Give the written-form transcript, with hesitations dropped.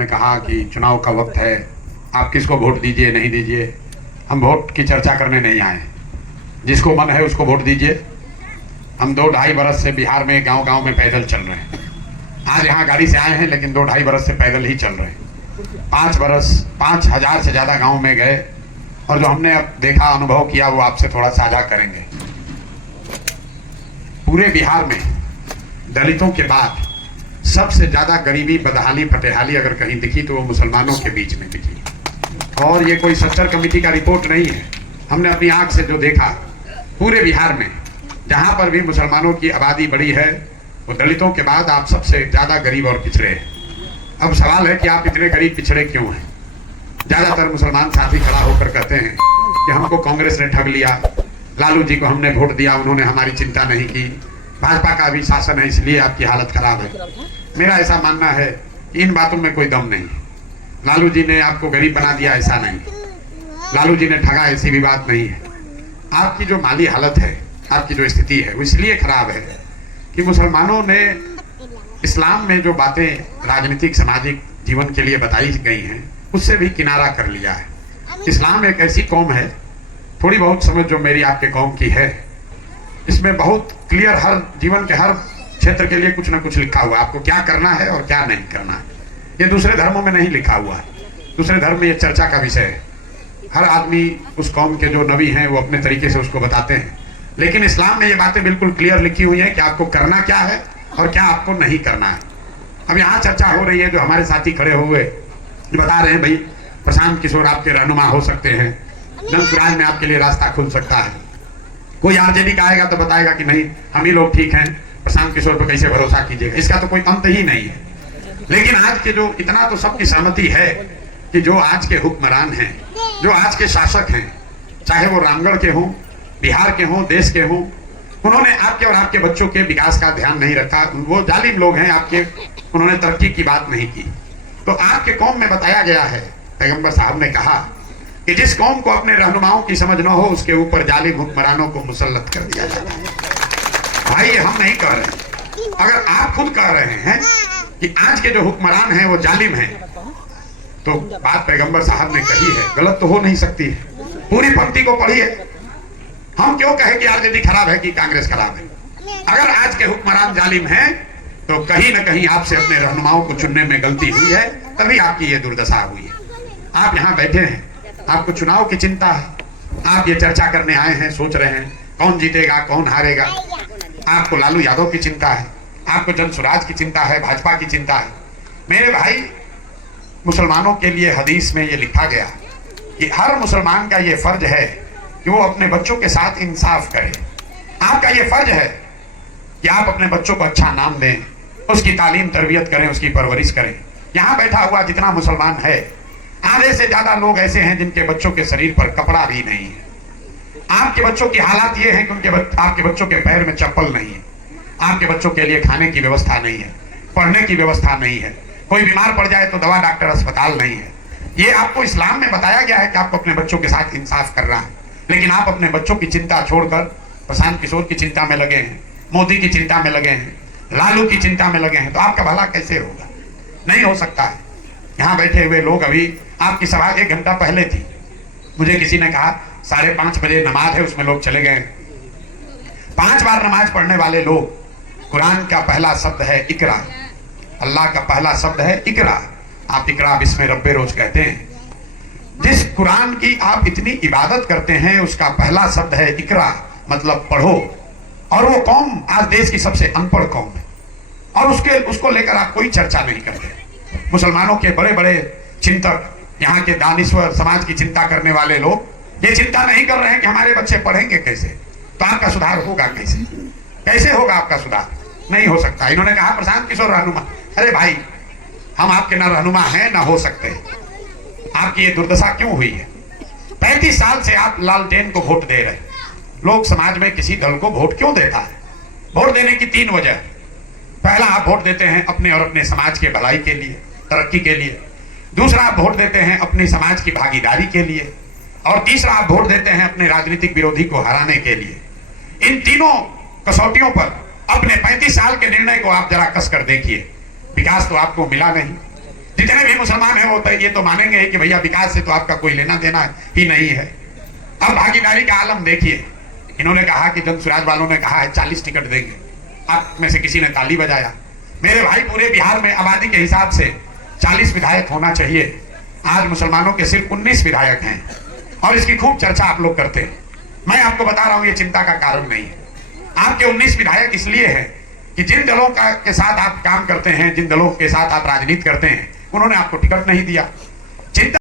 ने कहा कि चुनाव का वक्त है, आप किसको वोट दीजिए नहीं दीजिए। हम वोट की चर्चा करने नहीं आए, जिसको मन है उसको वोट दीजिए। हम 2-2.5 बरस से बिहार में गांव गांव में पैदल चल रहे हैं। आज यहाँ गाड़ी से आए हैं, लेकिन 2-2.5 बरस से पैदल ही चल रहे हैं। 5,000 से ज़्यादा गांव में गए, और जो हमने अब देखा, अनुभव किया, वो आपसे थोड़ा साझा करेंगे। पूरे बिहार में दलितों के बाद सबसे ज़्यादा गरीबी, बदहाली, फटेहाली अगर कहीं दिखी तो वो मुसलमानों के बीच में दिखी। और ये कोई सच्चर कमेटी का रिपोर्ट नहीं है, हमने अपनी आंख से जो देखा, पूरे बिहार में जहां पर भी मुसलमानों की आबादी बढ़ी है, वो दलितों के बाद आप सबसे ज़्यादा गरीब और पिछड़े हैं। अब सवाल है कि आप इतने गरीब पिछड़े क्यों हैं? ज़्यादातर मुसलमान साथी खड़ा होकर कहते हैं कि हमको कांग्रेस ने ठग लिया, लालू जी को हमने वोट दिया, उन्होंने हमारी चिंता नहीं की, भाजपा का भी शासन है इसलिए आपकी हालत खराब है। मेरा ऐसा मानना है कि इन बातों में कोई दम नहीं। लालू जी ने आपको गरीब बना दिया, ऐसा नहीं। लालू जी ने ठगा, ऐसी भी बात नहीं है। आपकी जो माली हालत है, आपकी जो स्थिति है, वो इसलिए खराब है कि मुसलमानों ने इस्लाम में जो बातें राजनीतिक सामाजिक जीवन के लिए बताई गई हैं, उससे भी किनारा कर लिया है। इस्लाम एक ऐसी कौम है, थोड़ी बहुत समझ जो मेरी आपके कौम की है, इसमें बहुत क्लियर हर जीवन के हर क्षेत्र के लिए कुछ ना कुछ लिखा हुआ है, आपको क्या करना है और क्या नहीं करना है। ये दूसरे धर्मों में नहीं लिखा हुआ है, दूसरे धर्म में ये चर्चा का विषय है। हर आदमी, उस कौम के जो नबी हैं, वो अपने तरीके से उसको बताते हैं, लेकिन इस्लाम में ये बातें बिल्कुल क्लियर लिखी हुई हैं कि आपको करना क्या है और क्या आपको नहीं करना है। अब यहाँ चर्चा हो रही है, जो हमारे साथी खड़े हुए बता रहे हैं, भाई प्रशांत किशोर आपके रहनुमा हो सकते हैं, जन सुराज में आपके लिए रास्ता खुल सकता है। कोई आरजेडी का आएगा तो बताएगा कि नहीं, हम ही लोग ठीक हैं, प्रशांत किशोर पर कैसे भरोसा कीजिएगा। इसका तो कोई अंत ही नहीं है। लेकिन आज के जो इतना तो सबकी सहमति है कि जो आज के हुक्मरान हैं, जो आज के शासक हैं, चाहे वो रामगढ़ के हों, बिहार के हों, देश के हों, उन्होंने आपके और आपके बच्चों के विकास का ध्यान नहीं रखा। वो जालिम लोग हैं आपके, उन्होंने तरक्की की बात नहीं की। तो आपके कौम में बताया गया है, पैगंबर साहब ने कहा कि जिस कौम को अपने रहनुमाओं की समझ न हो, उसके ऊपर जालिम हुक्मरानों को मुसल्लत कर दिया जाता है। भाई हम नहीं कह रहे, अगर आप खुद कह रहे हैं कि आज के जो हुक्मरान हैं वो जालिम हैं, तो बात पैगंबर साहब ने कही है, गलत तो हो नहीं सकती है। पूरी पंक्ति को पढ़िए। हम क्यों कहे कि आरजेडी खराब है कि कांग्रेस खराब है? अगर आज के हुक्मरान जालिम हैं, तो कहीं ना कहीं आपसे अपने रहनुमाओं को चुनने में गलती हुई है, तभी आपकी ये दुर्दशा हुई है। आप यहाँ बैठे हैं, आपको चुनाव की चिंता है, आप ये चर्चा करने आए हैं, सोच रहे हैं कौन जीतेगा कौन हारेगा। आपको लालू यादव की चिंता है, आपको जन स्वराज की चिंता है, भाजपा की चिंता है। मेरे भाई, मुसलमानों के लिए हदीस में ये लिखा गया कि हर मुसलमान का ये फर्ज है कि वो अपने बच्चों के साथ इंसाफ करे। आपका ये फर्ज है कि आप अपने बच्चों को अच्छा नाम दें, उसकी तालीम तरबियत करें, उसकी परवरिश करें। यहाँ बैठा हुआ जितना मुसलमान है, आधे से ज्यादा लोग ऐसे हैं जिनके बच्चों के शरीर पर कपड़ा भी नहीं है। आपके बच्चों की हालात ये है कि आपके बच्चों के पैर में चप्पल नहीं है, आपके बच्चों के लिए खाने की व्यवस्था नहीं है, पढ़ने की व्यवस्था नहीं है, कोई बीमार पड़ जाए तो दवा डॉक्टर अस्पताल नहीं है। ये आपको इस्लाम में बताया गया है कि आपको अपने बच्चों के साथ इंसाफ करना है, लेकिन आप अपने बच्चों की चिंता छोड़कर प्रशांत किशोर की चिंता में लगे हैं, मोदी की चिंता में लगे हैं, लालू की चिंता में लगे हैं। तो आपका भला कैसे होगा? नहीं हो सकता है। यहाँ बैठे हुए लोग, अभी आपकी सभा 1 घंटा पहले थी, मुझे किसी ने कहा 5:30 बजे नमाज है, उसमें लोग चले गए। 5 बार नमाज पढ़ने वाले लोग, कुरान का पहला शब्द है इकरा, अल्लाह का पहला शब्द है इकरा। आप इकरा बिस्मे रब्बे रोज कहते हैं। जिस कुरान की आप इतनी इबादत करते हैं, उसका पहला शब्द है इकरा, मतलब पढ़ो। और वो कौम आज देश की सबसे अनपढ़ कौम है, और उसको लेकर आप कोई चर्चा नहीं करते। मुसलमानों के बड़े बड़े चिंतक, यहाँ के दानिश्वर, समाज की चिंता करने वाले लोग ये चिंता नहीं कर रहे हैं कि हमारे बच्चे पढ़ेंगे कैसे, तो आपका सुधार होगा कैसे? कैसे होगा आपका सुधार? नहीं हो सकता। इन्होंने कहा प्रशांत किशोर रहनुमा। अरे भाई, हम आपके ना रहनुमा हैं ना हो सकते। आपकी ये दुर्दशा क्यों हुई है? 35 साल से आप लालटेन को वोट दे रहे हैं। लोग समाज में किसी दल को वोट क्यों देता है? वोट देने की 3 वजह। पहला, आप वोट देते हैं अपने और अपने समाज के भलाई के लिए, तरक्की के लिए। दूसरा, आप वोट देते हैं अपने समाज की भागीदारी के लिए। और तीसरा, आप वोट देते हैं अपने राजनीतिक विरोधी को हराने के लिए। इन तीनों कसौटियों पर अपने 35 साल के निर्णय को आप जरा कस कर देखिए। विकास तो आपको मिला नहीं, जितने भी मुसलमान हैं वो तो ये तो मानेंगे कि भैया विकास से तो आपका कोई लेना देना ही नहीं है। अब भागीदारी का आलम देखिए, इन्होंने कहा कि जन स्वराज वालों ने कहा है 40 टिकट देंगे, आप में से किसी ने ताली बजाया। मेरे भाई पूरे बिहार में आबादी के हिसाब से 40 विधायक होना चाहिए, आज मुसलमानों के सिर्फ 19 विधायक हैं और इसकी खूब चर्चा आप लोग करते हैं। मैं आपको बता रहा हूं ये चिंता का कारण नहीं है। आपके 19 विधायक इसलिए हैं कि जिन दलों के साथ आप काम करते हैं, जिन दलों के साथ आप राजनीति करते हैं, उन्होंने आपको टिकट नहीं दिया। चिंता